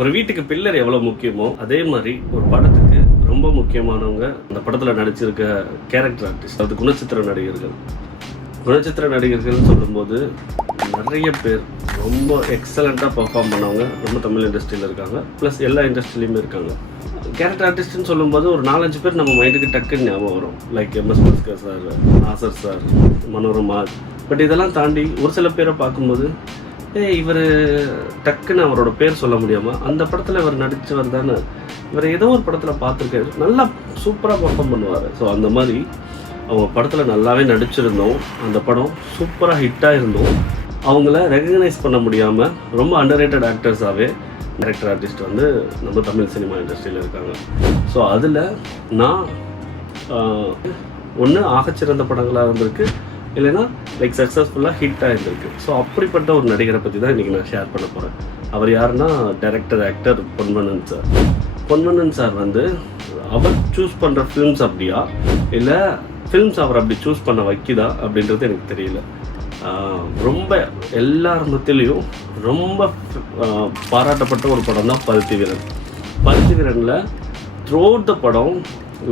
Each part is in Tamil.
ஒரு வீட்டுக்கு பில்லர் எவ்வளோ முக்கியமோ அதே மாதிரி ஒரு படத்துக்கு ரொம்ப முக்கியமானவங்க அந்த படத்தில் நடிச்சிருக்க கேரக்டர் ஆர்டிஸ்ட், அது குணச்சித்திர நடிகர்கள். குணச்சித்திர நடிகர்கள்னு சொல்லும்போது நிறைய பேர் ரொம்ப எக்ஸலண்ட்டாக பர்ஃபார்ம் பண்ணவங்க ரொம்ப தமிழ் இண்டஸ்ட்ரியில் இருக்காங்க, ப்ளஸ் எல்லா இண்டஸ்ட்ரியிலையுமே இருக்காங்க. கேரக்டர் ஆர்டிஸ்ட்னு சொல்லும்போது ஒரு 4-5 பேர் நம்ம மைண்டுக்கு டக்குன்னு ஞாபகம் வரும். Like MS Bhaskar sir, Nassar sir, Manorama. But இதெல்லாம் தாண்டி ஒரு சில பேரை பார்க்கும்போது இவர் டக்குன்னு அவரோட பேர் சொல்ல முடியாமல் அந்த படத்தில் இவர் நடித்தவர் தானே, இவர் ஏதோ ஒரு படத்தில் பார்த்துருக்காரு, நல்லா சூப்பராக பர்ஃபார்ம் பண்ணுவார். ஸோ அந்த மாதிரி அவங்க படத்தில் நல்லாவே நடிச்சிருந்தோம், அந்த படம் சூப்பராக ஹிட்டாக இருந்தோம். அவங்கள ரெகக்னைஸ் பண்ண முடியாமல் ரொம்ப அண்டர்ரேட்டட் ஆக்டர்ஸாகவே டைரக்டர் ஆர்டிஸ்ட் வந்து நம்ம தமிழ் சினிமா இண்டஸ்ட்ரியில் இருக்காங்க. ஸோ அதில் நான் ஒன்று ஆகச்சிறந்த படங்களாக இருந்திருக்கு, இல்லைன்னா லைக் சக்ஸஸ்ஃபுல்லாக ஹிட்டாக இருந்திருக்கு. ஸோ அப்படிப்பட்ட ஒரு நடிகரை பற்றி தான் இன்றைக்கி நான் ஷேர் பண்ண போகிறேன். அவர் யாருன்னா director actor Ponvannan sir. Ponvannan sir வந்து அவர் சூஸ் பண்ணுற ஃபிலிம்ஸ் அப்படியா இல்லை ஃபிலிம்ஸ் அவர் அப்படி சூஸ் பண்ண வைக்குதா அப்படின்றது எனக்கு தெரியல. ரொம்ப எல்லார் மத்தியிலையும் ரொம்ப பாராட்டப்பட்ட ஒரு படம் தான் பருத்தி வீரன். பருத்தி வீரனில் த்ரூ அவுட் த படம்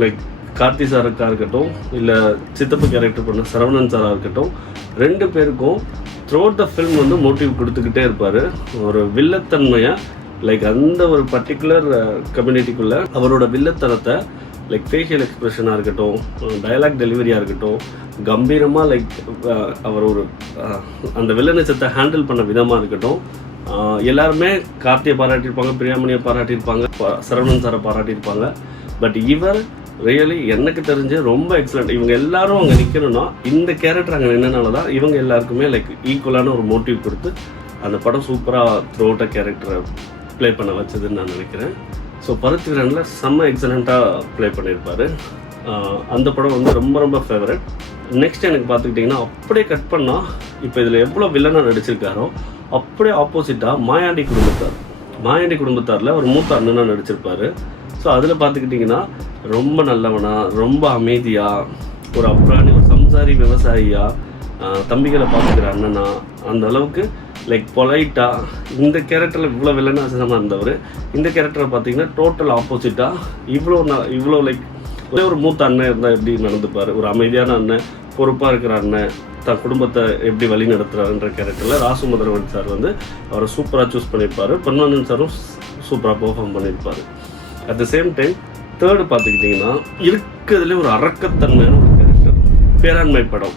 லைக் கார்த்தி சாருக்காக இருக்கட்டும், இல்லை சித்தப்பு கேரக்டர் பண்ண சரவணன் சாராக இருக்கட்டும், 2 பேருக்கும் த்ரூ அவுட் த ஃபில்ம் வந்து மோட்டிவ் கொடுத்துக்கிட்டே இருப்பார். ஒரு வில்லத்தன்மையை லைக் அந்த ஒரு பர்டிகுலர் கம்யூனிட்டிக்குள்ளே அவரோட வில்லத்தனத்தை லைக் ஃபேஷியல் எக்ஸ்ப்ரெஷனாக இருக்கட்டும், டயலாக் டெலிவரியாக இருக்கட்டும், கம்பீரமாக லைக் அவர் ஒரு அந்த வில்லனிசத்தை ஹேண்டில் பண்ண விதமாக இருக்கட்டும், எல்லாருமே கார்த்தியை பாராட்டியிருப்பாங்க, பிரியாமணியை பாராட்டியிருப்பாங்க, சரவணன் சாரை பாராட்டியிருப்பாங்க. பட் இவர் ரியலி எனக்கு தெரிஞ்சு ரொம்ப எக்ஸலண்ட். இவங்க எல்லாரும் அங்கே நிற்கணும்னா இந்த கேரக்டர் அங்கே நின்றனால தான் இவங்க எல்லாருக்குமே லைக் ஈக்குவலான ஒரு மோட்டிவ் கொடுத்து அந்த படம் சூப்பராக த்ரூ அவுட்டாக கேரக்டரை ப்ளே பண்ண வச்சதுன்னு நான் நினைக்கிறேன். ஸோ பருத்தி வீரனில் செம்ம எக்ஸலண்ட்டாக ப்ளே பண்ணியிருப்பார். அந்த படம் வந்து ரொம்ப ரொம்ப ஃபேவரட். நெக்ஸ்ட் எனக்கு பார்த்துக்கிட்டிங்கன்னா அப்படியே கட் பண்ணால் இப்போ இதில் எவ்வளோ வில்லனாக நடிச்சிருக்காரோ அப்படியே ஆப்போசிட்டாக மாயாண்டி குடும்பத்தாரில் ஒரு மூத்த அண்ணனாக நடிச்சிருப்பார். ஸோ அதில் பார்த்துக்கிட்டிங்கன்னா ரொம்ப நல்லவனா, ரொம்ப அமைதியாக, ஒரு அப்ராணி, ஒரு சம்சாரி விவசாயியாக, தம்பிகளை பார்த்துக்கிற அண்ணனா, அந்த அளவுக்கு லைக் பொலைட்டாக இந்த கேரக்டரில் இவ்வளோ வில்லனாசனமாக இருந்தவர் இந்த கேரக்டரை பார்த்தீங்கன்னா டோட்டல் ஆப்போசிட்டாக இவ்வளோ லைக் ஒரே ஒரு மூத்த அண்ணன் இருந்தால் எப்படி நடந்துப்பார், ஒரு அமைதியான அண்ணன், பொறுப்பாக இருக்கிற அண்ணன், தன் குடும்பத்தை எப்படி வழி நடத்துகிறாருன்ற கேரக்டரில் ராசு மதுரவன் சார் வந்து அவரை சூப்பராக சூஸ் பண்ணியிருப்பார். பொன்வண்ணன் சாரும் சூப்பராக பெர்ஃபார்ம் பண்ணியிருப்பார். At the same time third பார்த்துக்கிட்டிங்கன்னா இருக்கிறதுலே ஒரு அரக்கத்தன்மையான ஒரு கேரக்டர், பேராண்மை படம்.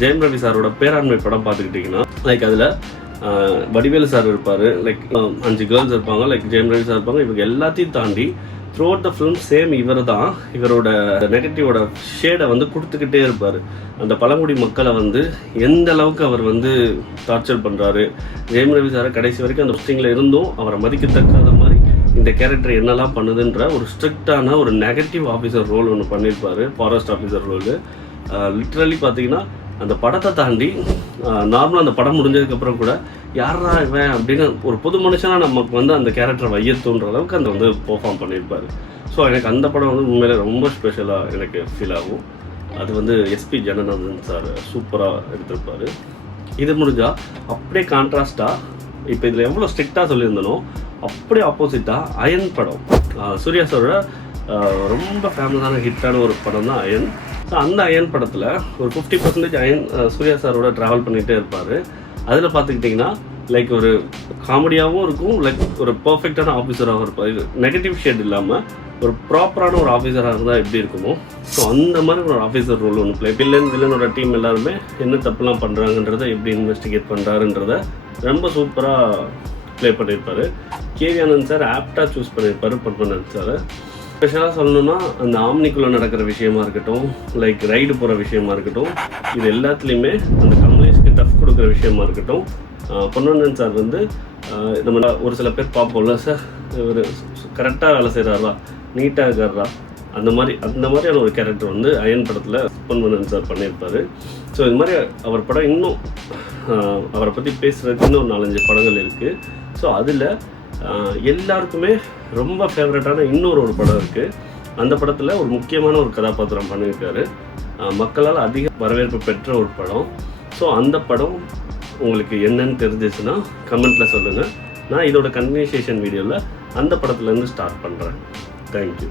ஜெயம் ரவி சாரோட பேராண்மை படம் பார்த்துக்கிட்டிங்கன்னா லைக் அதில் வடிவேலு சார் இருப்பார், லைக் 5 கேர்ள்ஸ் இருப்பாங்க, லைக் ஜெயம் ரவி சார் இருப்பாங்க. இவங்க எல்லாத்தையும் தாண்டி through out the film same இவர் தான் இவரோட நெகட்டிவோட ஷேடை வந்து கொடுத்துக்கிட்டே இருப்பார். அந்த பழங்குடி மக்களை வந்து எந்த அளவுக்கு அவர் வந்து டார்ச்சர் பண்ணுறாரு. ஜெயம் ரவி சாரை கடைசி வரைக்கும் அந்த போஸ்டிங்கில் இருந்தும் அவரை மதிக்கத்தக்காத மாதிரி இந்த கேரக்டர் என்னெல்லாம் பண்ணுதுன்ற ஒரு ஸ்ட்ரிக்டான ஒரு நெகட்டிவ் ஆஃபீஸர் ரோல் ஒன்று பண்ணியிருப்பார், ஃபாரஸ்ட் ஆஃபீஸர் ரோல். லிட்ரலி பார்த்தீங்கன்னா அந்த படத்தை தாண்டி நார்மலாக அந்த படம் முடிஞ்சதுக்கப்புறம் கூட யாரா இவன் அப்படின்னு ஒரு புது மனுஷனாக நமக்கு வந்து அந்த கேரக்டரை வையத்தோன்ற அளவுக்கு அந்த வந்து பெர்ஃபார்ம் பண்ணியிருப்பார். ஸோ எனக்கு அந்த படம் வந்து உண்மையிலே ரொம்ப ஸ்பெஷலாக எனக்கு ஃபீல் ஆகும். அது வந்து எஸ்பி ஜனநாதன் சார் சூப்பராக எடுத்திருப்பார். இது முடிஞ்சால் அப்படியே கான்ட்ராஸ்டாக இப்போ இதில் எவ்வளோ ஸ்ட்ரிக்டாக சொல்லியிருந்தனோ அப்படியே ஆப்போசிட்டாக அயன் படம், சூர்யா சாரோட ரொம்ப ஃபேமஸான ஹிட்டான ஒரு படம் தான் அயன். ஸோ அந்த அயன் படத்தில் ஒரு 50% அயன் சூர்யா சாரோட ட்ராவல் பண்ணிகிட்டே இருப்பார். அதில் பார்த்துக்கிட்டிங்கன்னா லைக் ஒரு காமெடியாகவும் இருக்கும், லைக் ஒரு பர்ஃபெக்டான ஆஃபீஸராகவும் இருப்பார். இது நெகட்டிவ் ஷேட் இல்லாமல் ஒரு ப்ராப்பரான ஒரு ஆஃபீஸராக இருந்தால் எப்படி இருக்குமோ ஸோ அந்த மாதிரி ஒரு ஆஃபீஸர் ரோல் ஒன்று ப்ளே. வில்லனோட டீம் எல்லாருமே என்ன தப்புலாம் பண்ணுறாங்கன்றதை எப்படி இன்வெஸ்டிகேட் பண்ணுறாருன்றதை ரொம்ப சூப்பராக ப்ளே பண்ணியிருப்பார். கேவி ஆனந்த் சார் ஆப்டாக சூஸ் பண்ணியிருப்பார் பொன்வண்ணன் சார். ஸ்பெஷலாக சொல்லணும்னா அந்த ஆம்னிக்குள்ளே நடக்கிற விஷயமா இருக்கட்டும், லைக் ரைடு போகிற விஷயமா இருக்கட்டும், இது எல்லாத்துலேயுமே அந்த கமலேஷ்க்கு டஃப் கொடுக்குற விஷயமா இருக்கட்டும், பொன்வண்ணன் சார் வந்து நம்ம ஒரு சில பேர் பார்ப்போம்ல, சார் இவர் கரெக்டாக வேலை செய்கிறாரா, நீட்டாக இருக்காரா, அந்த மாதிரியான ஒரு கேரக்டர் வந்து அயன் படத்தில் பொன்வண்ணன் சார் பண்ணியிருப்பார். ஸோ இது மாதிரி அவர் படம் இன்னும் அவரை பற்றி பேசுகிறதுக்கு இன்னும் 4-5 படங்கள் இருக்குது. ஸோ அதில் எல்லாருக்குமே ரொம்ப ஃபேவரட்டான இன்னொரு படம் இருக்குது. அந்த படத்தில் ஒரு முக்கியமான ஒரு கதாபாத்திரம் பண்ணியிருக்காரு. மக்களால் அதிக வரவேற்பு பெற்ற ஒரு படம். ஸோ அந்த படம் உங்களுக்கு என்னன்னு தெரிஞ்சிச்சுன்னா கமெண்ட்டில் சொல்லுங்கள். நான் இதோட கன்டினியூஷன் வீடியோவில் அந்த படத்துலேருந்து ஸ்டார்ட் பண்ணுறேன். தேங்க்யூ.